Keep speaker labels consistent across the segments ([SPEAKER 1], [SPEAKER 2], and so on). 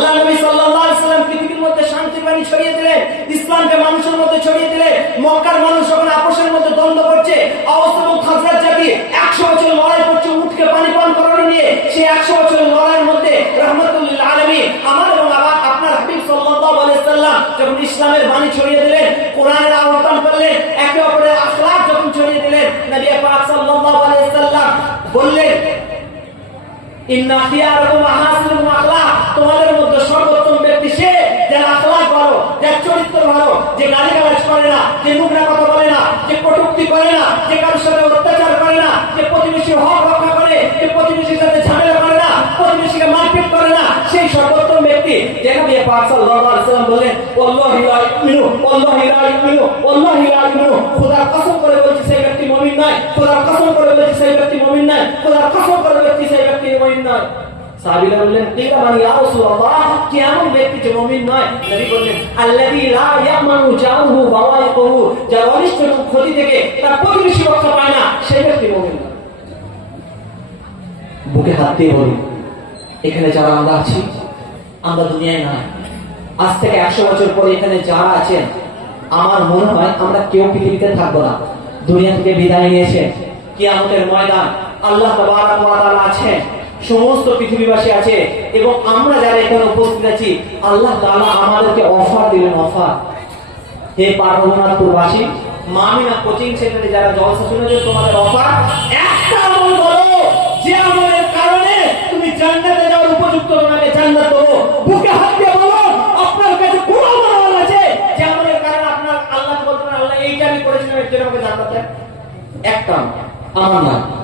[SPEAKER 1] আল্লাহ নবী সাল্লাম পৃথিবীর মধ্যে শান্তির বাণী ছড়িয়ে দিলেন ইসলামকে মানুষের মধ্যে ছড়িয়ে দিলেন মক্কার মানুষ যখন আপোষের মধ্যে দ্বন্দ্ব করছে আওস এবং খাজরাজ জাতি 100 বছর লড়াই করছে উঠকে পানি পান করানো নিয়ে সেই 100 বছরের লড়াইয়ের মধ্যে রহমাতুল্লিল আলামিন আমার এবং আবার আপনার হাবিব সাল্লাল্লাহু আলাইহি সাল্লাম যখন ইসলামের বাণী ছড়িয়ে দিলেন, কোরআনের আহ্বান করলেন, একে অপরের আখলাক যখন ছড়িয়ে দিলেন, নবী পাক সাল্লাল্লাহু আলাইহি সাল্লাম বললেন, ইন্না খিয়ারকুম আহসানুকুম আখলাক তোমাদের মধ্যে সর্বোত্তম ব্যক্তি সে যার আখলাক ভালো যার চরিত্র ভালো, যে গালিগালাজ করে না, যে নোংরা কথা বলে না, যে কটূক্তি করে না, যে কারোর সাথে অত্যাচার করে না, যে প্রতিবেশী হক রক্ষা করে, যে প্রতিবেশীর সাথে ঝামেলা করে না, প্রতিবেশীকে মারপিট করে না, সেই সর্বোত্তম ব্যক্তি যে নবী পাক সাল্লাল্লাহু আলাইহি সাল্লাম বলেন আল্লাহি লা ইউমিনু, আল্লাহি লা ইউমিনু, আল্লাহি লা খোদার কসম করে বলছি, সেই ব্যক্তি মুমিন নয়। খোদার কসম করে বলছি, সেই ব্যক্তি মুমিন নয়। খোদার কসম করে বলছি, সেই ব্যক্তি মুমিন নয়। মানে বুকে হাত দিয়ে বলি এখানে যারা আমরা আছি, আমরা দুনিয়ায় নাই। আজ থেকে একশো বছর পরে এখানে যারা আছেন, আমার মনে হয় আমরা কেউ পৃথিবীতে থাকব না। দুনিয়া থেকে বিদায় নিয়েছে কি আমাদের ময়দান আল্লাহ আছেন। সমস্ত পৃথিবীবাসী আছে এবং আমরা যারা এখানে উপস্থিত আছি, আল্লাহ তাআলা আমাদেরকে অফার দিলেন অফার হে পার্বনাথপুরবাসী মামিনা কোচিং সেন্টারে যারা জলসা শুনেছে, তোমাদের অফার যে আমলের কারণে তুমি উপযুক্ত আপনার কাছে কোন আছে আপনার আল্লাহ আল্লাহ আমার না কিন্তু নবী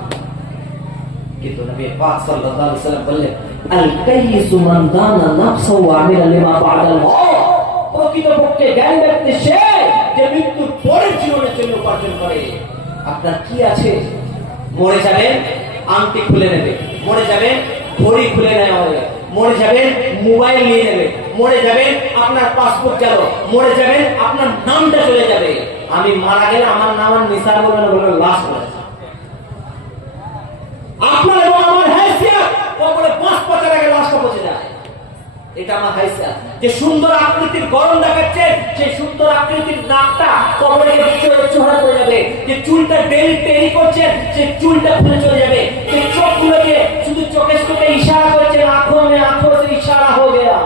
[SPEAKER 1] পাক সাল্লাল্লাহু আলাইহি ওয়াসাল্লাম বললেন আল কাইয়িসু মান দানা নাফসাহু ওয়া আমিলা লিমা জ্ঞানী ব্যক্তি সে যে জীবনের জন্য উপার্জন করে। আপনার কি আছে? মরে যাবেন, আংটি খুলে নেবে। মরে যাবেন, ঘড়ি খুলে নেওয়া হবে। মরে যাবেন, মোবাইল নিয়ে নেবে। মরে যাবেন, আপনার পাসপোর্ট গেল। মরে যাবেন, আপনার নামটা চলে যাবে। আমি মারা গেলে আমার নাম আর নিসার বলবে না, বলবে লাশ বলে আপনার এবং আমার হাইসিয়াত কবরে পাঁচ বছর আগে লাশটা পচে যায় ইশারা করছেন আঁখো মে আঁখো সে ইশারা হো গেয়া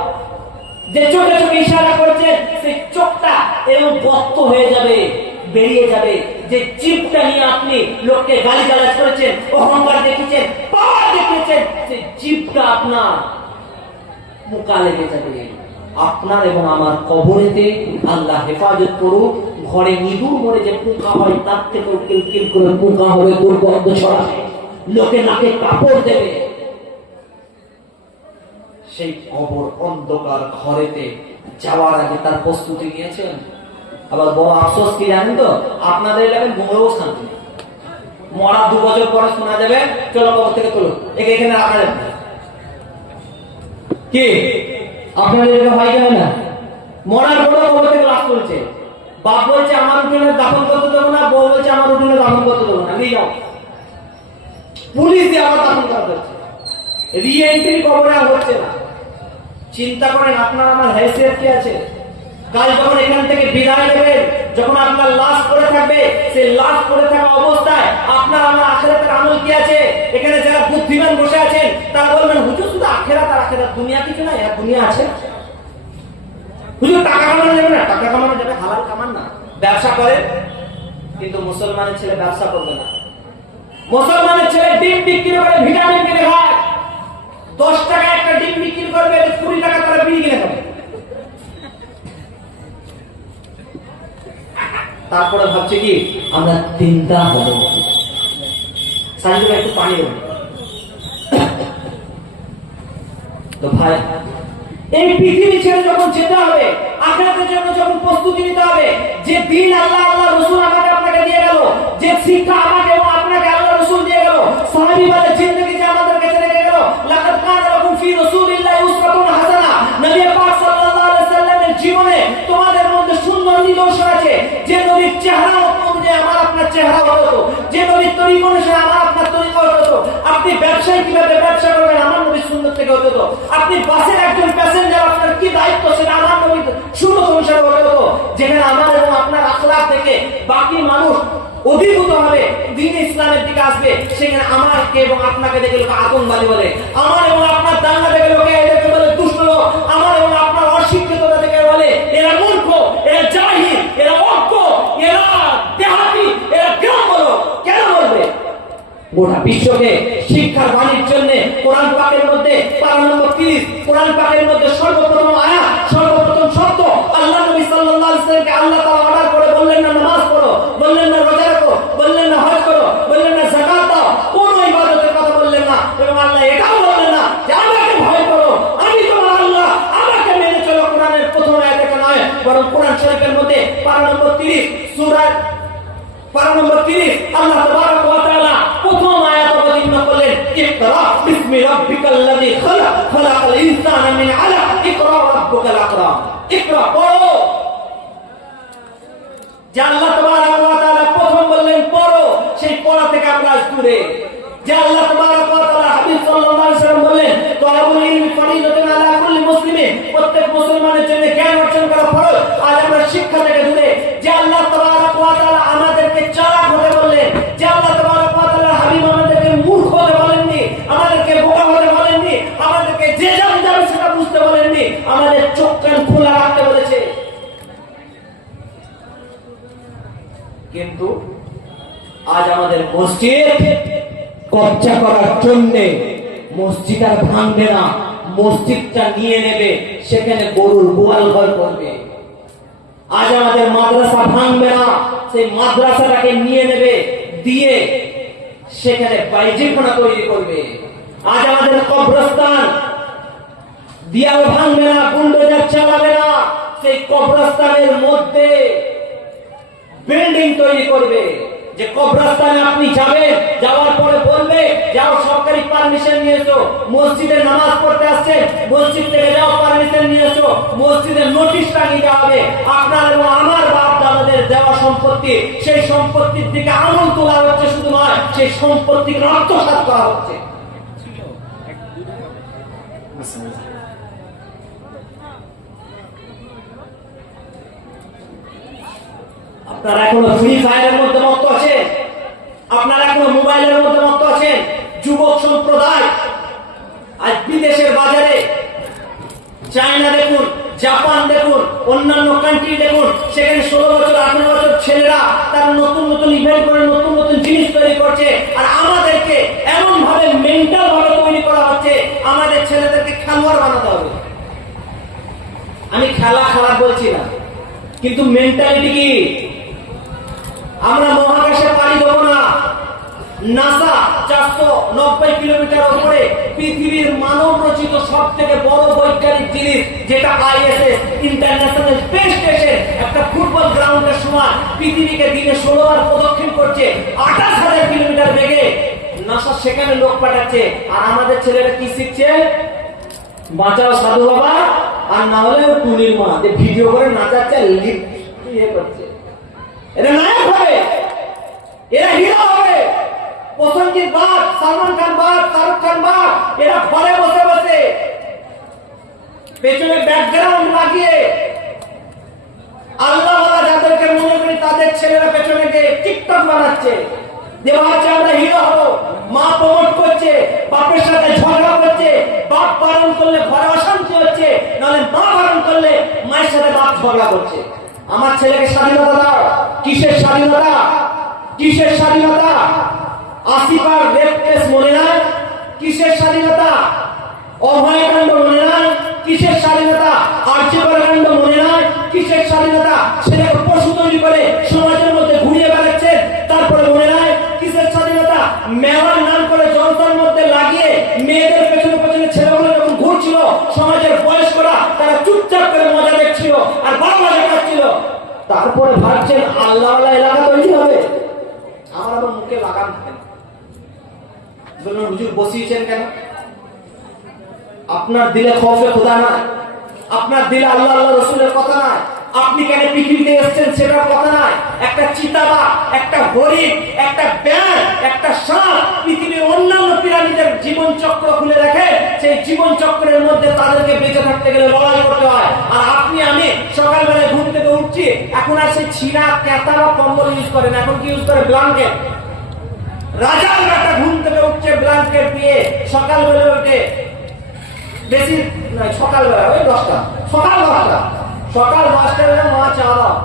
[SPEAKER 1] যে চোখে চোখে ইশারা করছেন সেই চোখটা এরকম বক্ত হয়ে যাবে, বেরিয়ে যাবে। যে জিপটা নিয়ে আপনি লোককে গালি গালাজ করেছেন, অহংকার দেখিয়েছেন, পাওয়ার দেখিয়েছেন সেই জিপটা আপনার মুকা লেগে যাবে। আপনার এবং আমার কবরেতে আল্লাহ হেফাজত করুক। ঘরে নিদুর মরে যে পোকা হয়, তার থেকেও কিলকিল করে পোকা হবে দুর্গন্ধ ছড়াবে। লোকে নাকে কাপড় দেবে। সেই কবর অন্ধকার ঘরেতে যাওয়ার আগে তার প্রস্তুতি নিয়েছেন? আবার বড় আফসোস কি জানেন তো? আপনাদের এলাকায় ঘুমেও শান্তি মরা দু বছর পরে শোনা যাবে, চলো কবর থেকে তোলো। একে এখানে রাখা যাবে। কি? আপনাদের এলাকা হয় না? মরার পরে কবর থেকে লাশ তুলছে বাপ বলছে, আমার উঠোনে দাফন করতে দেবো না, বউ বলছে, আমার উঠোনে দাফন করতে দেবো না। নিয়ে যাও। পুলিশ দিয়ে আবার দাফন করা হচ্ছে। রিএন্ট্রি কবরে আর হচ্ছে না। চিন্তা করেন, আপনার আমার হেসিয়ত কি আছে? কাল যখন এখান থেকে বিদায় নেবেন যখন আপনার লাশ পড়ে থাকবে, সেই লাশ পড়ে থাকা অবস্থায় আপনার আমার আখেরাতের আমল কি আছে? এখানে যারা বুদ্ধিমান বসে আছেন, তারা বলবেন, হুজুর, শুধু আখেরাত আর আখেরাত, দুনিয়া কিছু না আর দুনিয়া আছে হুজুর, টাকা কামানো যাবে না? টাকা কামানো যাবে, হালাল কামান না। ব্যবসা করে, কিন্তু মুসলমানের ছেলে ব্যবসা করবে না। মুসলমানের ছেলে ডিম বিক্রি করে, ভিটামিন কিনে খায়। দশ টাকা একটা ডিম বিক্রি করবে কুড়ি টাকা তারা বিড়ি কিনে খাবে তারপরে ভাবছে কি, আমরা তিনটা হব। সাজিদা একটু পানি তো ভাই, এই পৃথিবী ছেড়ে যখন যেতে হবে, আখেরাতের জন্য যখন প্রস্তুতি নিতে হবে, যে দিন আল্লাহ আল্লাহ রসুল আমাকে আপনাকে দিয়ে গেল, যে শিক্ষা আমাকে এবং আপনাকে আল্লাহ রসুল দিয়ে গেল, সাহাবী বলে, জিন্দগি যে আমাদের কাছে রেখে গেল, লাকাদ কানা লাকুম ফি রাসূলিল্লাহি উসওয়াতুন হাসানাহ নবী পাক সাল্লাল্লাহু জীবনে তোমাদের মধ্যে সুন্দর নিদর্শন আছে। যে নদীর চেহারা অনুযায়ী আমার আপনার চেহারা হতো, যে নদীর তৈরি অনুসারে আমার আপনার তৈরি হতো। আপনি ব্যবসায় কীভাবে ব্যবসা করবেন? আমার নদীর সুন্দর থেকে হতো আপনি বাসের একজন প্যাসেঞ্জার আপনার কি দায়িত্ব? সেটা আমার নবীর সুন্দর অনুসারে হতো যেখানে আমার এবং আপনার আখলা থেকে বাকি মানুষ অভিভূত হবে, দিন ইসলামের দিকে আসবে। সেখানে আমাকে এবং আপনাকে দেখে লোকে আতঙ্কবাদী বলে আমার এবং আপনার দাঙ্গা দেখে লোকে দুষ্ট লোক। আমার এবং এরা মূর্খ, এরা জাহির এরা অক্ষ এরা দেহাতি, এরা কেন বলো কেন বলবে? গোটা বিশ্বকে শিক্ষার বাণীর জন্য কোরআন পাকের মধ্যে পারা নম্বর তিরিশ, কোরআন পাকের মধ্যে সর্বপ্রথম আয়া সর্বপ্রথম শব্দ আল্লাহ নবী সাল্লাল্লাহু আলাইহি সাল্লামকে আল্লাহ তাআলা অর্ডার করে বললেন না নামাজ পড়ো বললেন না রোজা রাখো বললেন না হজ করো বললেন না যাকাত দাও কোন ইবাদতের কথা বললেন না এবং আল্লাহ এটাও বললেন না যে আমাকে ভয় করো আমি তোমার আল্লাহ আমাকে মেনে চলো কোরআনের প্রথম আয়াত এটা নয় বরং কোরআন শরীফের মধ্যে পারা নম্বর তিরিশ, সূরা পারা নম্বর 30 আল্লাহ প্রথম আয়াত অবতীর্ণ করলেন, ইকরা বিসমি রাব্বিকাল্লাযী খালাক, খালাকাল ইনসানা মিন আলাক, ইকরা রাব্বুকাল আকরাম। ইকরা পড়ো। যে আল্লাহ তাআলা প্রথম বললেন, পড়ো, সেই পড়া থেকে আমরা দূরে। যে আল্লাহ সেটা বুঝতে বলেননি আমাদের চোখ কান বলেছে। কিন্তু আজ আমাদের মসজিদ কবজা করার জন্য মসজিদ আর ভাঙবে না। মসজিদটা নিয়ে নেবে, সেখানে গরুর গোয়াল ঘর করবে। আজ আমাদের মাদ্রাসা ভাঙবে না, সেই মাদ্রাসাটাকে নিয়ে নেবে, দিয়ে সেখানে বাইজিখানা তৈরি করবে। আজ আমাদের কবরস্থান দিয়াও ভাঙবে না, বুলডোজার চালাবে না, সেই কবরস্থানের মধ্যে বিল্ডিং তৈরি করবে। যে কবরস্থানে আপনি যাবেন, যাওয়ার পরে বলবে, যাও, সরকারি পারমিশন নিয়ে এসো। মসজিদে নামাজ পড়তে আসছে, মসজিদ থেকে যাও পারমিশন নিয়েছো মসজিদে নোটিশ টাঙিয়ে দেওয়া হবে। আপনার এবং আমার বাপ দাদাদের দেওয়া সম্পত্তি, সেই সম্পত্তির দিকে আমল তোলা হচ্ছে শুধু নয়, সেই সম্পত্তিকে রক্তসাত করা হচ্ছে। আপনারা এখনও ফ্রি ফায়ারের মধ্যে মত্ত আছেন? আপনারা এখনও মোবাইলের মধ্যে মত আছেন? যুবক সম্প্রদায়, আজ বিদেশের বাজারে, চায়না দেখুন, জাপান দেখুন, অন্যান্য কান্ট্রি দেখুন, সেখানে ষোলো বছর, আঠেরো বছর ছেলেরা তার নতুন নতুন ইভেন্ট করে, নতুন নতুন জিনিস তৈরি করছে। আর আমাদেরকে এমন ভাবে মেন্টাল ভাবে তৈরি করা হচ্ছে, আমাদের ছেলেদেরকে খেলোয়াড় বানাতে হবে। আমি খেলা খারাপ বলছি না, কিন্তু মেন্টালিটি কি? আমরা মহাকাশে পাড়ি দেবো না। নাসা চারশো নব্বই কিলোমিটার উপরে পৃথিবীর মানব রচিত সব থেকে বড় বৈজ্ঞানিক জিনিস, যেটা আইএসএস, ইন্টারন্যাশনাল স্পেস স্টেশন, একটা ফুটবল গ্রাউন্ডের সমান পৃথিবীকে দিনে ষোলো বার প্রদক্ষিণ করছে, আঠাশ হাজার কিলোমিটার বেগে। নাসা সেখানে লোক পাঠাচ্ছে, আর আমাদের ছেলেরা কি শিখছে? বাঁচাও সাধু বাবা, আর না হলে টুনির মা ভিডিও করে নাচাচ্ছে, লিপ ইয়ে করছে? এরা নায়ক হবে। এরা হিরো হবে। প্রসঞ্জিৎ বাদ সালমান খান বাদ শাহরুখ খান বাদ এরা ঘরে বসে বসে। পেছনে ব্যাকগ্রাউন্ড লাগিয়ে আল্লাহ যাদেরকে মনে করি তাদের ছেলেরা পেছনে গিয়ে টিকটক বানাচ্ছে। যে ভাবছে আমরা হিরো হব। মা প্রমোট করছে, বাপের সাথে ঝগড়া করছে, বাপ পালন করলে ঘরে অশান্তি হচ্ছে, নাহলে মা পালন করলে মায়ের সাথে বাপ ঝগড়া করছে। আমার ছেলেকে স্বাধীনতা দাও। কিসের স্বাধীনতা? কিসের স্বাধীনতা? আসিফার রেপ কেস মনে নাই? কিসের স্বাধীনতা? অভয়কাণ্ড মনে নাই? কিসের স্বাধীনতা? আর্চিকর কাণ্ড মনে নাই? কিসের স্বাধীনতা? ছেলেকে তারপরে ভাবছেন আল্লাহ এলাকা তৈরি হবে। আমার আবার মুখে লাগান থাকে। হুজুর বসিয়েছেন কেন? আপনার দিলে খৌফে খোদা নাই। আপনার দিলে আল্লাহ আল্লাহ রসুলের কথা নাই। আপনি কেন পৃথিবীতে এসেছেন সেটা কথা নাই। একটা চিতাবা, একটা হরিণ একটা ব্যাং একটা সাপ পৃথিবীর অন্যান্য প্রাণীদের জীবন চক্র খুলে রাখে সেই জীবন চক্রের মধ্যে তাদেরকে বেঁচে থাকতে গেলে লড়াই করতে হয়। আর আপনি, আমি সকালবেলায় ঘুম থেকে
[SPEAKER 2] উঠছি, এখন আর সেই ছিঁড়া কেতা বা কম্বল ইউজ করেন এখন কি ইউজ করে? ব্লাঙ্কেট রাজার একটা ঘুম থেকে উঠছে ব্লাঙ্কেট দিয়ে সকালবেলা উঠে, বেশি নয়, সকালবেলা, ওই দশটা, সকাল দশটা। সকাল দশটা বেলা মা চা দাও।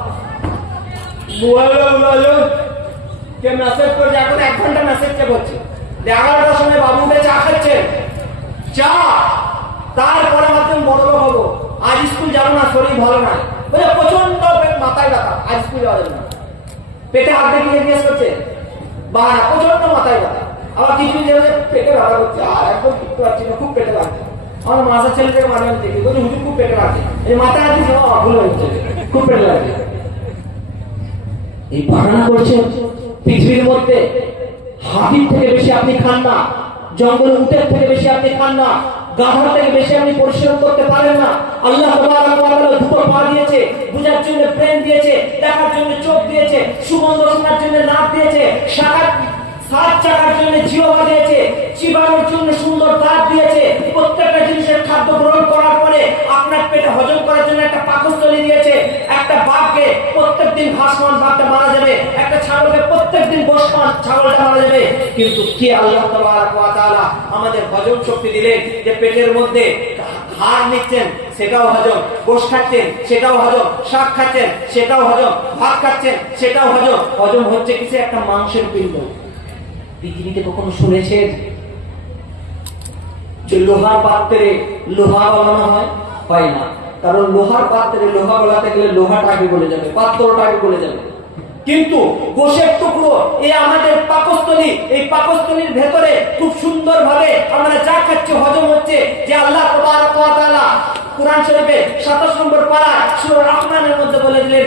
[SPEAKER 2] কে মেসেজ করছে এখন এক ঘণ্টা মেসেজ চেক হচ্ছে এগারোটার সময় বাবু উঠে চা খাচ্ছে। চা! তারপরে হয়তো বড় লোক হব। আজ স্কুল যাব না শরীর ভালো নয় বলে প্রচণ্ড মাথায় ব্যথা। আজ স্কুল যাওয়া যাবে না। পেটে হাত দিয়ে জিজ্ঞেস করছে বাহানা প্রচণ্ড মাথায় ব্যথা। আবার কিছু পেটে ব্যথা করছে। আর একদম টিকতে পারছি না খুব পেটে লাগছে আমার মাসা ছেলেটাকে মাঝে মাঝে দেখি বলছি হুজুর খুব পেটে লাগছে এই দিচ্ছে ও, ভুল হচ্ছে খুব পেটে লাগছে
[SPEAKER 1] এই বাহানা করছেন পৃথিবীর মধ্যে হাতির থেকে বেশি আপনি খান না জঙ্গল উটের থেকে বেশি আপনি খান না গাধার থেকে বেশি আপনি পরিশ্রম করতে পারেন না। আল্লাহ দুটো পা দিয়েছে বুঝার জন্য ব্রেন দিয়েছে দেখার জন্য চোখ দিয়েছে সুগন্ধ শোনার জন্য নাক দিয়েছে সাত সাত চাকার জন্য দিয়েছে চিবানোর জন্য সুন্দর দাঁত দিয়েছে। প্রত্যেকটা জিনিসের খাদ্য গ্রহণ করার পরে আপনার পেটে হজম করার জন্য একটা পাকস্থলী দিয়েছে। একটা বাঘকে প্রত্যেকদিন বাঘটা মারা যাবে। একটা ছাগলকে প্রত্যেকদিন খান ছাগলটা মারা যাবে। কিন্তু কে আল্লাহ আমাদের হজম শক্তি দিলেন যে পেটের মধ্যে হাড় নিচ্ছেন, সেটাও হজম। গোশ খাচ্ছেন, সেটাও হজম। শাক খাচ্ছেন, সেটাও হজম। ভাত খাচ্ছেন, সেটাও হজম। হজম হচ্ছে কিছু একটা মাংসের পিণ্ড পৃথিবীতে কখনো শুনেছেন যে লোহার পাত্রে লোহা গলানো হয়? হয় না। কারণ লোহার পাত্রে লোহা গলাতে গেলে লোহাটা আগে গলে যাবে পাত্রটা আগে গলে যাবে। কিন্তু গোশের টুকরো এই আমাদের পাকস্থলী, এই পাকস্থলীর ভেতরে খুব সুন্দর ভাবে আমরা যা খাচ্ছি, হজম হচ্ছে যে আল্লাহ কুরআন শরীফে 27 নম্বর পারা সূরা রহমানের মধ্যে বলে দিলেন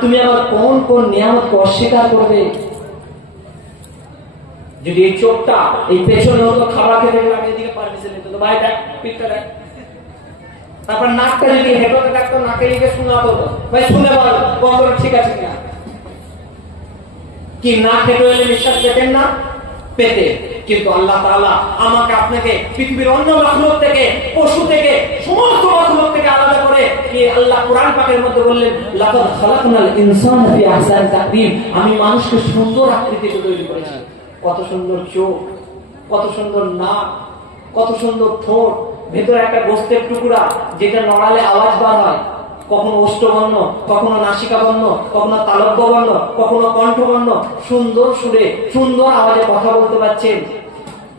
[SPEAKER 1] তুমি আমার কোন কোন নিয়ামতকে অস্বীকার করবে? যদি এই চোখটা এই পেছনে হতো খাবার খেতে ভাই দেখ তারপর নাকটা যদি হেঁটোতে থাকতো নাকে শোনাতো তো। ভাই, শুনে বল বন্ধ ঠিক আছে কিনা? কি না খেতে হলে নিঃশ্বাস পেতেন না? পেতে। কিন্তু আল্লাহ তাআলা আমাকে আপনাকে পৃথিবীর অন্য মাখলুক থেকে, পশু থেকে, সমস্ত মাখলুক থেকে আলাদা করে আল্লাহ কোরআন পাকের মধ্যে বললেন আমি মানুষকে সুন্দর আকৃতিতে তৈরি করেছি। কত সুন্দর চোখ, কত সুন্দর নাক, কত সুন্দর ঠোঁট, ভেতরে একটা গোস্তের টুকরা, যেটা নড়ালে আওয়াজ বার হয়। কখনো ওষ্ঠবর্ণ কখনো নাসিকাবর্ণ, কখনো তালব্যবর্ণ, কখনো কণ্ঠবর্ণ, সুন্দর সুরে, সুন্দর আওয়াজে কথা বলতে পারছেন।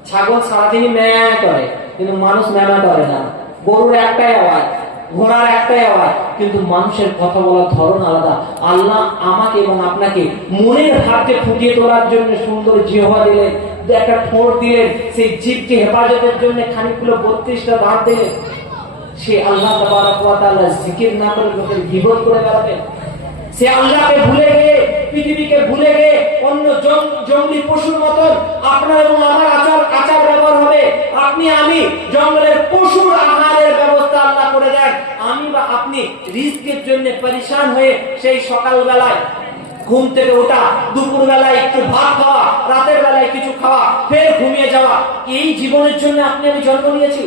[SPEAKER 1] ছাগল সারাদিনই ম্যা করে, কিন্তু মানুষ ম্যামা করে না। গরুর একটাই আওয়াজ, ঘোড়ার একটাই আওয়াজ, কিন্তু মানুষের কথা বলার ধরন আলাদা। আল্লাহ আমাকে এবং আপনাকে মনের ভাবকে ফুটিয়ে তোলার জন্য সুন্দর জিহ্বা দিলেন, একটা ঠোঁট দিলেন, সেই জীবকে হেফাজতের জন্য খানিকগুলো বত্রিশটা দাঁত দিলেন। সে আল্লাহ জিকির না করে লোকের গীবত করে বেড়াবেন সে আল্লাহকে ভুলে গিয়ে, পৃথিবীকে ভুলে গিয়ে অন্য জঙ্গলি পশুর মতন আপনার এবং আমার আচার আচার ব্যবহার হবে। আপনি, আমি জঙ্গলের পশুর আহারের ব্যবস্থা আল্লাহ করে দেন। আমি বা আপনি রিস্কের জন্য পরিশান হয়ে সেই সকালবেলায় ঘুম থেকে ওঠা দুপুর বেলায় একটু ভাত খাওয়া, রাতের বেলায় কিছু খাওয়া, ফের ঘুমিয়ে যাওয়া, এই জীবনের জন্য আপনি আমি জন্ম নিয়েছি।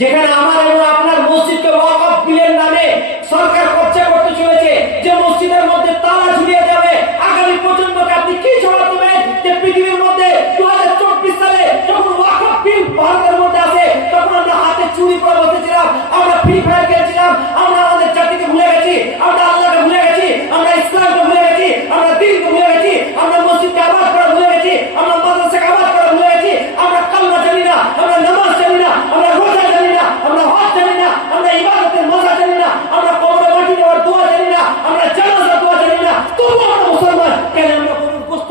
[SPEAKER 1] যেখানে আমার এবং আপনার মসজিদকে ওয়াকফ বিলের নামে সরকার খরচা করতে চলেছে, যে মসজিদের মধ্যে তালা ঝুলিয়ে যাবে, আগামী প্রজন্মকে আপনি কি জবাব দেবেন যে পৃথিবীর মধ্যে দু হাজার চব্বিশ সালে যখন ওয়াকফ বিল ভারতের মধ্যে আসে, তখন আমরা হাতে চুরি করে বসেছিলাম, আমরা ফ্রি ফায়ার খেলছিলাম, আমরা আমাদের জাতিকে ভুলে গেছি, আমরা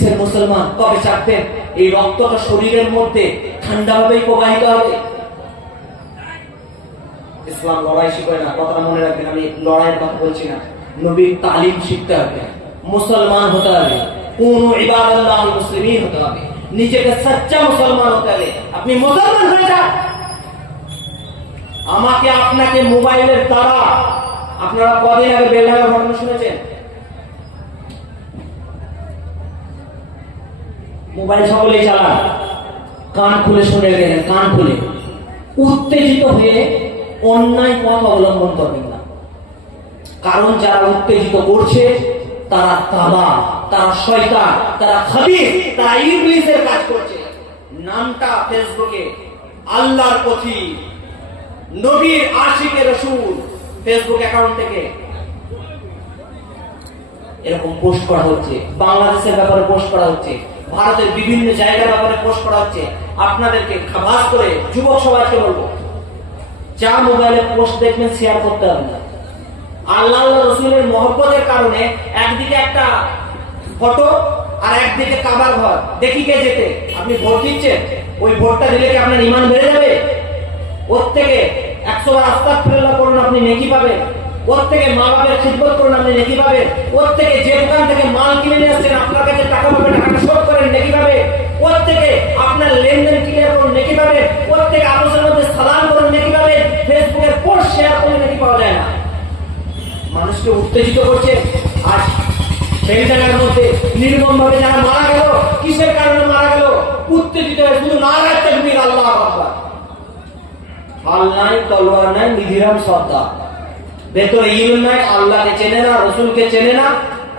[SPEAKER 1] কিসের মুসলমান কবে চাকতেন এই রক্তটা শরীরের মধ্যে ঠান্ডা ভাবেই প্রবাহিত হবে। ইসলাম লড়াই শিখায় না, কথাটা মনে রাখবেন, আমি লড়াইয়ের কথা বলছি না। নবীর তালিম শিখতে হবে, মুসলমান হতে হবে, কোন ইবাদুল্লাহ মুসলিমিন হতে হবে। নিজেকে সচ্চা মুসলমান হতে হবে, আপনি মুসলমান হয়ে যান। আমাকে আপনাকে মোবাইলের দ্বারা, আপনারা কদিন আগে বেলডাঙ্গার ঘটনা শুনেছেন? মোবাইল সকলেই চালান। কান খুলে শুনে গেলেন, কান খুলে। উত্তেজিত হয়ে অন্যায় পথ অবলম্বন করবেন না। কারণ যারা উত্তেজিত করছে, তারা তাবা, তারা শয়তান, তারা খাবির, তারা ইংলিশের কাজ করছে। নামটা ফেসবুকে, আল্লাহর পথি নবীর আশিকের রসুল, ফেসবুক অ্যাকাউন্ট থেকে। এরকম পোস্ট করা হচ্ছে, বাংলাদেশের ব্যাপারে পোস্ট করা হচ্ছে। ভারতের বিভিন্ন জায়গার ব্যাপারে পোস্ট করা হচ্ছে। আপনাদেরকে খাবাস করে যুবক সবাইকে বলব। যা মোবাইলে পোস্ট দেখবেন শেয়ার করতে হবে না। আল্লাহ রসুলের মহব্বতের কারণে একদিকে একটা ফটো আর একদিকে কাবার ঘর। দেখি কে যেতে। আপনি ভোট দিচ্ছেন? ওই ভোটটা দিলে কি আপনার ইমান বেড়ে যাবে? ওর থেকে একশো বার আস্তাক ফেরলা করুন আপনি নেকি পাবেন? ওর থেকে মা বাবার খিদমত করুন আপনি নেকি পাবেন। ওর থেকে যে দোকান থেকে মাল কিনে নিয়ে আসছেন, আপনার কাছে টাকা পাবে টাকাটা শোধ করেন, নেকি পাবে। ওর থেকে আপনার লেনদেন ক্লিয়ার করুন, নেকি পাবে। ওর থেকে আপনার মধ্যে সালাম করুন, নেকি পাবে। ফেসবুকের পোস্ট শেয়ার করলে নেকি পাওয়া যায় না। মানুষকে উত্তেজিত করছে। আর সেই জায়গার মধ্যে নির্মম ভাবে যারা মারা গেল, কিসের কারণে মারা গেল? উত্তেজিত হয়ে শুধু নারাজ তাকবীর আল্লাহ আল্লাহ তলোয়ার নাই, নিধিরাম সর্দার। ভেতরে ইলম নাই, আল্লাহকে চেনে না, রসুলকে চেনে না।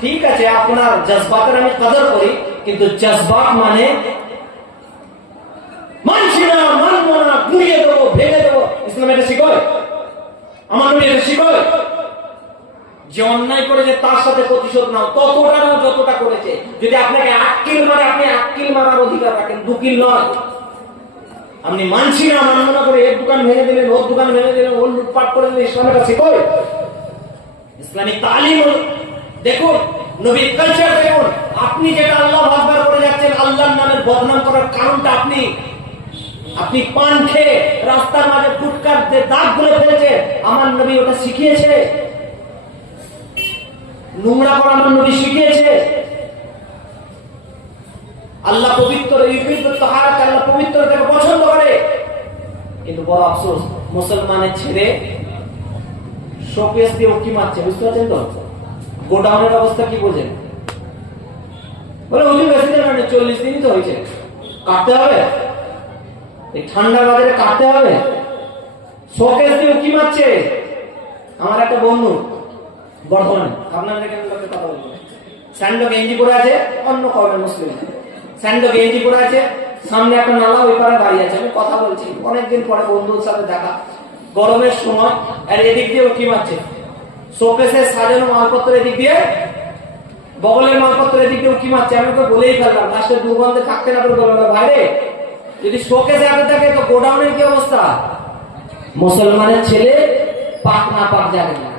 [SPEAKER 1] ঠিক আছে, আপনার জজবাতের আমি কদর করি, কিন্তু জজবাত মানে মানছি না, মানবো না গুড়িয়ে দেবো, ভেঙে দেবো। ইসলাম এটা শিখোয় আমার নবী এটা শিখোয় যে অন্যায় করেছে তার সাথে প্রতিশোধ নাও, ততটা নাও, যতটা করেছে। যদি আপনাকে এক কিল মারে, আপনি কিল মারার অধিকার রাখেন দু নয়। আপনি মানছি না মানব না করে এর দোকান ভেঙে দিলেন, ওর দোকান ভেঙে দিলেন, ওর লুটপাট করে দিলেন ইসলামের কাছে কই? ইসলামিক তালিম। দেখুন, নবীর কালচার দেখুন, আপনি যেটা আল্লাহ ভাববার করে যাচ্ছেন, আল্লাহর নামের বদনাম করার কারণটা আপনি। আপনি পান খেয়ে রাস্তার মাঝে ফুটকার যে দাগগুলো ফেলেছে, আমার নবী ওটা শিখিয়েছে। নোংরা করা আমার নবী শিখিয়েছে। আল্লাহ পবিত্র আল্লাহ পবিত্রতাকে পছন্দ করে। কিন্তু বড় আফসোস, মুসলমানের ছেড়ে শোকেস দিয়ে মারছে, বুঝতে পারছেন তো? গোডাউনের অবস্থা কি বোঝেন? বলে, হুজুর, বেশি চল্লিশ দিনই তো হয়েছে। কাটতে হবে? এই ঠান্ডা বাজারে কাটতে হবে? শোকেস দিয়ে উকি মারছে? আমার একটা বন্ধু, বর্ধমানে লোকের কথা বলব স্যান্ডো গেঞ্জি পরে আছে, অন্য কবে মুসলিম? স্যান্ডো গেঞ্জি পরে আছে, সামনে একটা নালা ওই পারে বাড়ি আছে। আমি কথা বলছি, অনেকদিন পরে বন্ধুর সাথে দেখা। গরমের সময়, আর এদিক দিয়ে উঠি মারছে শোকেসে সাজানো মালপত্র এদিক দিয়ে, বগলের মালপত্র এদিক দিয়ে উঠি মারছে আমি তো বলেই ফেললাম, লাস্টে দু ঘণ্টা থাকতে না করে বললাম, ভাইরে, যদি শোকেসে এত থাকে তো গোডাউনের কি অবস্থা? মুসলমানের ছেলে পাক না পাক জানে না।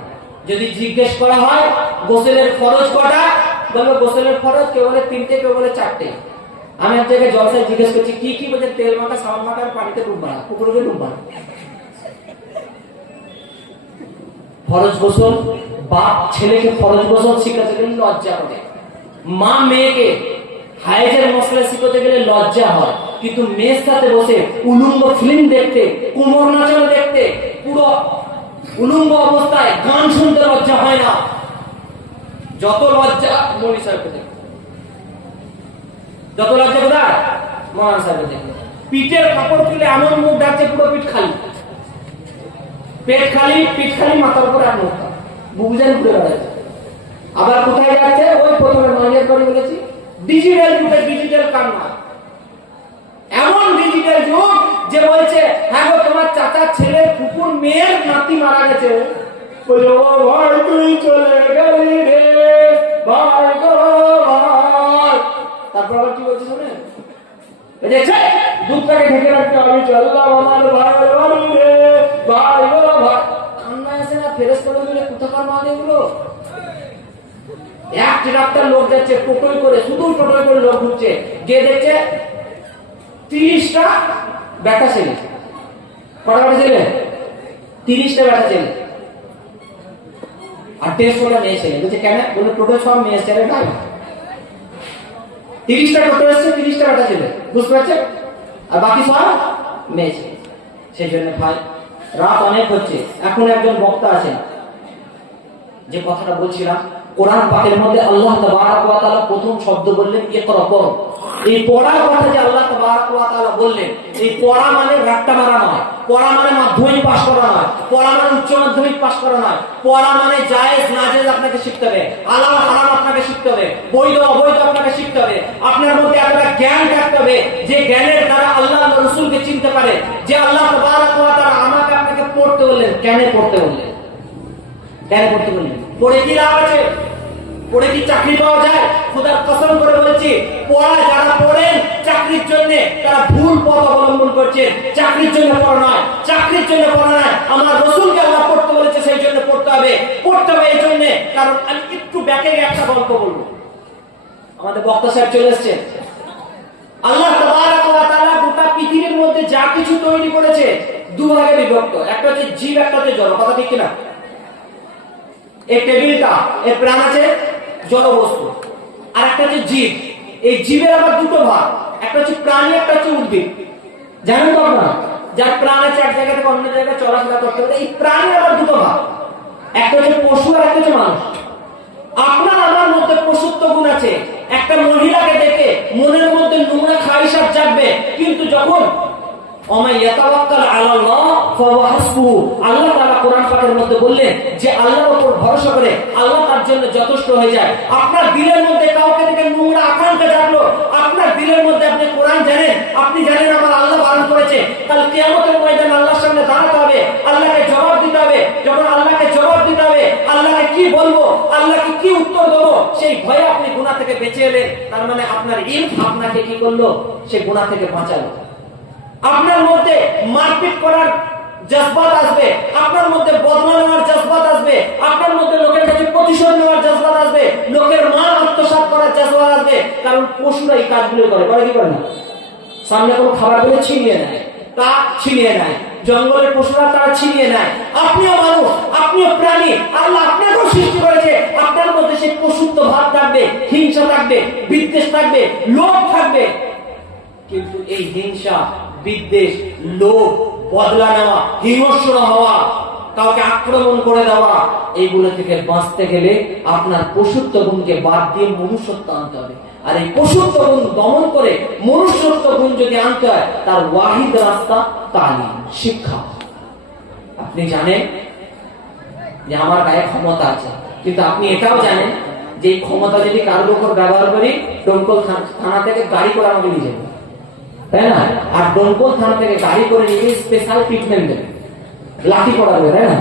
[SPEAKER 1] যদি জিজ্ঞেস করা হয়, গোসলের খরচ কটা? বলবে গোসলের ফরজ কেউ বলে তিনটে, কেউ বলে চারটে। আমি এক জায়গায় জলসায় জিজ্ঞেস করছি, কি কি বলছে তেল মাখা, সাবান মাখা পানিতে ডুব মারা। পুকুরে ডুব মারা। ফরজ গোসল, বাপ ছেলেকে ফরজ গোসল শিখাতে গেলে লজ্জা করে মা মেয়েকে হাইজের মশলা শিখাতে গেলে লজ্জা হয়। কিন্তু মেয়ের সাথে বসে উলুঙ্গ ফিল্ম দেখতে, কুমোর নাচন দেখতে, পুরো উলুঙ্গ অবস্থায় গান শুনতে লজ্জা হয় না। যত লজ্জা মনি সাহেবকে দেখতে যত মহান দেখতে পিঠের কাপড় তুলে এমন মুখ ডাকছে পুরো পিঠ খালি। পেট খালি, পিঠ খালি, মাথার উপর ঘুরে বেড়াচ্ছে। আবার কোথায় যাচ্ছে? ওই প্রথমে করে বলেছি ডিজিটাল যুগে ডিজিটাল কান্না। এমন ডিজিটাল যুগ যে বলছে হ্যাঁ গো, তোমার চাচার ছেলে কুকুর, মেয়ের নাতি মারা গেছে। ও ভাই, তুই চলে গেলি রে। দেখছে দুধটাকে ঢেকে রাখতে আমি চললাম আমার ভাই ভাই ভাই, কান্না না কোথাকার এক ট্রাক্টর লোক যাচ্ছে টোটোই করে শুধু টোটোই করে লোক ঢুকছে। গিয়ে দেখছে? তিরিশটা ব্যাটা ছেলে। কটা ব্যাটা ছেলে? তিরিশটা বেটা ছেলে। আর ওটা মেয়ে ছেলে। বলছে, কেন? বলে টোটো সব মেয়ে ছেলে ভাই তিরিশটা টোটো এসছে তিরিশটা বেটা ছেলে বুঝতে পারছেন? আর বাকি সব মেয়ে সেই জন্য ভাই, রাত অনেক হচ্ছে। এখন একজন বক্তা আছেন। যে কথাটা বলছিলাম, কোরআন পাকের মধ্যে আল্লাহ প্রথম শব্দ বললেন এ করো এই পড়ার কথা যে আল্লাহ বললেন, এই পড়া মানে রাট্টা মারা নয়, পড়া মানে মাধ্যমিক পাস করা নয়, পড়া মানে উচ্চ মাধ্যমিক পাস করা নয়, পড়া মানে জায়েজ, নাজেজ আপনাকে শিখতে হবে আলাদা হারাম আপনাকে শিখতে হবে, বৈধ, অবৈধ আপনাকে শিখতে হবে, আপনার মধ্যে একটা জ্ঞান থাকতে হবে যে জ্ঞানের দ্বারা আল্লাহ রসুলকে চিনতে পারে, যে আল্লাহ তাবারাক আমাকে আপনাকে পড়তে বললেন, কেন পড়তে বললেন? কেন পড়তে বললেন? পড়ে কি লাভ আছে? পড়ে কি চাকরি পাওয়া যায়? খোদার কসম করে বলছি, পড়া যারা পড়েন, চাকরির জন্য তারা ভুল পথ অবলম্বন করছেন চাকরির জন্য পড়া নয়, চাকরির জন্য পড়া নয়। আমার রসুলকে আল্লাহ পড়তে বলেছে, সেই জন্য পড়তে হবে। পড়তে হবে এই জন্য, কারণ আমি একটু ব্যাকে গিয়ে একটা গল্প বলব। আমাদের বক্তা সাহেব চলে এসছেন। আল্লাহ তাআলা গোটা পৃথিবীর মধ্যে যা কিছু তৈরি করেছে, দু ভাগে বিভক্ত। একটা হচ্ছে জীব, একটা হচ্ছে জড়। কথা ঠিক কিনা? এই টেবিলটা, এর প্রাণ আছে? জড় বস্তু আর একটা হচ্ছে জীব। এই জীবের আবার দুটো ভাগ। একটা হচ্ছে প্রাণী, একটা হচ্ছে উদ্ভিদ। জানেন তো আপনারা? যার প্রাণ আছে এক জায়গা থেকে অন্য জায়গায় চলাফেরা করতে পারে এই প্রাণীর আবার দুটো ভাগ। একটা হচ্ছে পশু আর একটা হচ্ছে মানুষ। আপনার আমার মধ্যে পশুত্ব গুণ আছে। একটা মহিলাকে দেখে মনের মধ্যে নোংরা খাইসার জাগবে। কিন্তু যখন আল্লাহর আপনার হবে, আল্লাহকে জবাব দিতে হবে। যখন আল্লাহকে জবাব দিতে হবে, আল্লাহকে কি বলব, আল্লাহকে কি উত্তর দেবো, সেই ভয়ে আপনি থেকে বেঁচে এলেন। তার মানে আপনার ইলম আপনাকে কি করল? সে গুনাহ থেকে বাঁচালো। আপনার মধ্যে মারপিট করার জজবাত আসবে, আপনার মধ্যে বদলা নেওয়ার জজবাত আসবে, আপনার মধ্যে লোকের কাছে প্রতিশোধ নেওয়ার জজবাত আসবে, লোকের মান আত্মসাৎ করার জজবাত আসবে, কারণ পশুরা এই কাজগুলো করে। করে কি করে না? সামনে কোনো খাবার পেলে ছিনিয়ে নেয় তা ছিনিয়ে নেয়, জঙ্গলের পশুরা তারা ছিনিয়ে নেয়। আপনিও মানুষ, আপনিও প্রাণী, আল্লাহ আপনাকেও সৃষ্টি করেছে। আপনার মধ্যে সেই পশুত্ব ভাব থাকবে, হিংসা থাকবে, বিদ্বেষ থাকবে, লোভ থাকবে। কিন্তু এই হিংসা বিদ্বেষ, লোভ, বদলা নেওয়া, হিংস্র হওয়া, কাউকে আক্রমণ করে দেওয়া, এইগুলো থেকে বাঁচতে গেলে আপনার পশুত্ব গুণকে বাদ দিয়ে মনুষ্যত্ব আনতে হবে। আর এই পশুত্ব গুণ দমন করে মনুষ্যত্ব গুণ যদি আনতে হয়, তার ওয়াহিদ রাস্তা তালিম, শিক্ষা। আপনি জানেন যে আমার গায়ে ক্ষমতা আছে, কিন্তু আপনি এটাও জানেন যে ক্ষমতা যদি কারোর উপর ব্যবহার করি ডোমকল থানা থেকে গাড়ি করে আমাকে নিয়ে যাবে। তাই না? আর থানা থেকে গাড়ি করে নিয়ে স্পেশাল ট্রিটমেন্ট দেবে। লাঠি তাই না?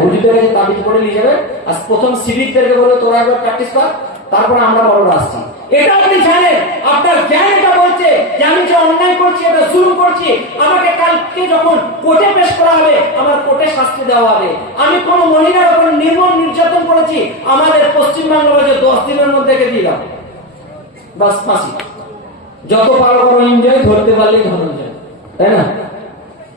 [SPEAKER 1] তাবিজ নিয়ে যাবে। আর প্রথম সিভিকদেরকে বলে, তোরা একবার প্র্যাকটিস কর, তারপরে আমরা বড়রা আসছি। এটা আপনি জানেন। আপনার জ্ঞান এটা বলছে যে আমি যে অন্যায় করছি, এটা জুলুম করছি, আমাকে কালকে যখন কোর্টে পেশ করা হবে, আমার কোর্টে শাস্তি দেওয়া হবে। আমি কোন মহিলার উপর নির্মম নির্যাতন করেছি, আমাদের পশ্চিমবাংলা দশ দিনের মধ্যে কে দিলাম বাস, ফাঁসি। যত পারো করো এনজয় ধরতে পারলেই ধনঞ্জয় তাই না?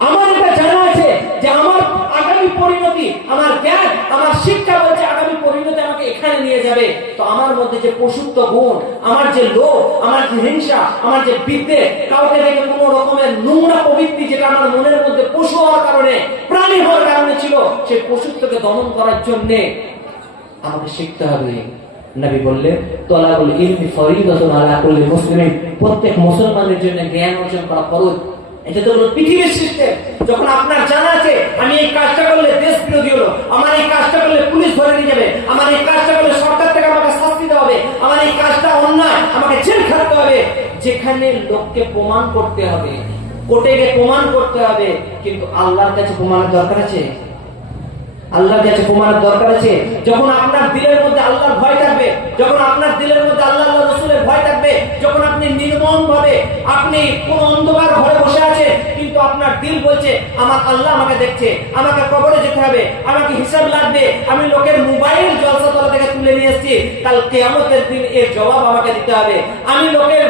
[SPEAKER 1] আমার এটা জানা আছে যে আমার আগামী পরিণতি, আমার জ্ঞান, আমার শিক্ষা বলছে আগামী পরিণতি আমাকে এখানে নিয়ে যাবে। তো আমার মধ্যে যে পশুত্ব গুণ, আমার যে লোভ, আমার যে হিংসা, আমার যে বিদ্বেষ, কাউকে দেখে কোনো রকমের নোংরা প্রবৃত্তি যেটা আমার মনের মধ্যে পশু হওয়ার কারণে, প্রাণী হওয়ার কারণে ছিল, সেই পশুত্বকে দমন করার জন্যে আমাকে শিখতে হবে। নবী বললেন তলাবুল ইলমি ফরিদাতুন আলা কুল্লি মুসলিমিন। প্রত্যেক মুসলমানের জন্য জ্ঞান অর্জন করা ফরজ। এটা তো হলো পৃথিবীর সিস্টেম যখন আপনার জানা আছে, আমি এই কাজটা করলে দেশ বিরোধী হলো, আমার এই কাজটা করলে পুলিশ ধরে নিয়ে যাবে, আমার এই কাজটা করলে সরকার থেকে আমাকে শাস্তি দেওয়া হবে, আমার এই কাজটা অন্যায়, আমাকে জেল খাটতে হবে। যেখানে লোককে প্রমাণ করতে হবে, কোর্টে গিয়ে প্রমাণ করতে হবে, কিন্তু আল্লাহর কাছে প্রমাণের দরকার আছে? আল্লাহর কাছে প্রমাণের দরকার আছে। যখন আপনার দিলের মধ্যে আল্লাহর ভয় থাকবে, যখন আপনার দিলের মধ্যে আল্লাহ রসুলের ভয় থাকবে, যখন আপনি নির্মম ভাবে আপনি কোন অন্ধকার ঘরে বসে কিন্তু আপনার দিল বলছে, আমার আল্লাহ আমাকে দেখছে, আমাকে কবরে যেতে হবে, আমাকে হিসাব লাগবে, আমি লোকের মোবাইল জলসাতলা থেকে তুলে নিয়ে এসেছি, কাল কেয়ামতের দিন এর জবাব আমাকে দিতে হবে। আমি লোকের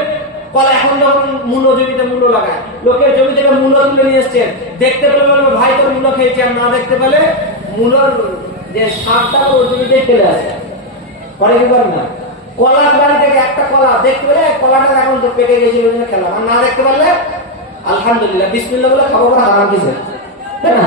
[SPEAKER 1] কলা এখন যখন মূল্য জমিতে মূল্য লাগায়, লোকের জমি থেকে মূল্য তুলে নিয়ে এসছেন, দেখতে পেলে ভাই, তোর মূল্য খেয়েছি। আর না দেখতে পেলে
[SPEAKER 2] মূলর যে শাকটা ওই জমিতে ফেলে আসে। পরে কি করে না কলার বাড়ি থেকে একটা কলা দেখতে পেলে কলাটা এখন তো পেটে গেছিল খেলাম। আর না দেখতে পারলে, আলহামদুলিল্লাহ বিসমিল্লা বলে খাব হারাম কিছু তাই না?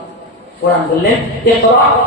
[SPEAKER 2] কোরআন বললেন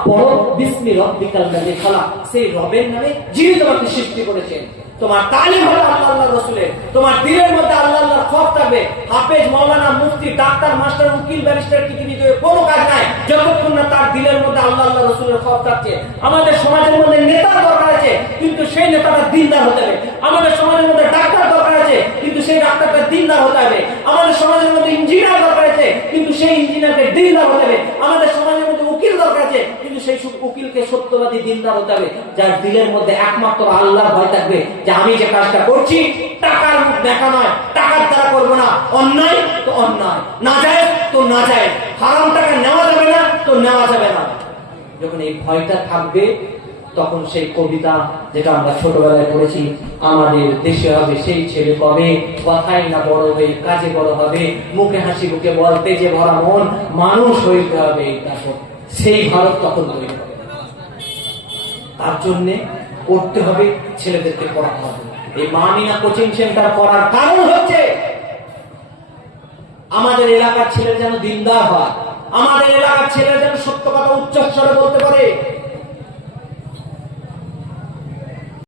[SPEAKER 2] পড়ো, বিসমি রাব্বিকাল লাযী খালাক। সেই রবের নামে যিনি তোমাকে সৃষ্টি করেছেন। তোমার তালিম আল্লাহ আল্লাহ রসুলের। তোমার দিলের মধ্যে আল্লাহ, আল্লাহর খৌফ থাকবে। হাফেজ, মাওলানা, মুফতি, ডাক্তার, মাস্টার, উকিল, ব্যারিস্টার পৃথিবীতে কোনো কাজ নাই। যতক্ষণ না তার মধ্যে আল্লাহ আল্লাহ রসুলের থাকছে। আমাদের সমাজের মধ্যে নেতার দরকার আছে, কিন্তু সেই নেতাটা দিনদার হতে হবে। আমাদের সমাজের মধ্যে ডাক্তার দরকার আছে, কিন্তু সেই ডাক্তারটা দিনদার হতে হবে। আমাদের সমাজের মধ্যে ইঞ্জিনিয়ার দরকার আছে, কিন্তু সেই ইঞ্জিনিয়ারকে দিনদার হতে হবে। আমাদের সমাজের মধ্যে উকিল দরকার আছে কিন্তু সেই সব উকিলকে সত্যবাদী দিনদার হতে হবে, যার দিলের মধ্যে একমাত্র আল্লাহ ভয় থাকবে যে আমি যে কাজটা করছি, টাকার মুখ দেখা নয়, টাকার দ্বারা করব না। অন্যায় তো অন্যায়। না যায় তো না যায়। হারাম টাকা নেওয়া যাবে না তো নেওয়া যাবে না। যখন এই ভয়টা থাকবে, তখন সেই কবিতা যেটা আমরা ছোটবেলায় পড়েছি, আমাদের দেশে হবে সেই ছেলে কবে? কথাই না বড় হয়ে কাজে বড় হবে। মুখে হাসি, মুখে বলতে যে ভরা মন, মানুষ হইতে হবে তারপর সেই ভারত তখন তৈরি হবে। তার জন্য করতে হবে ছেলেদেরকে পড়াতে হবে এই মামিনা কোচিং সেন্টার করার কারণ হচ্ছে, আমাদের এলাকার ছেলে যেন দিনদার হয়, আমাদের এলাকার ছেলে যেন সত্য কথা উচ্চ স্বরে বলতে পারে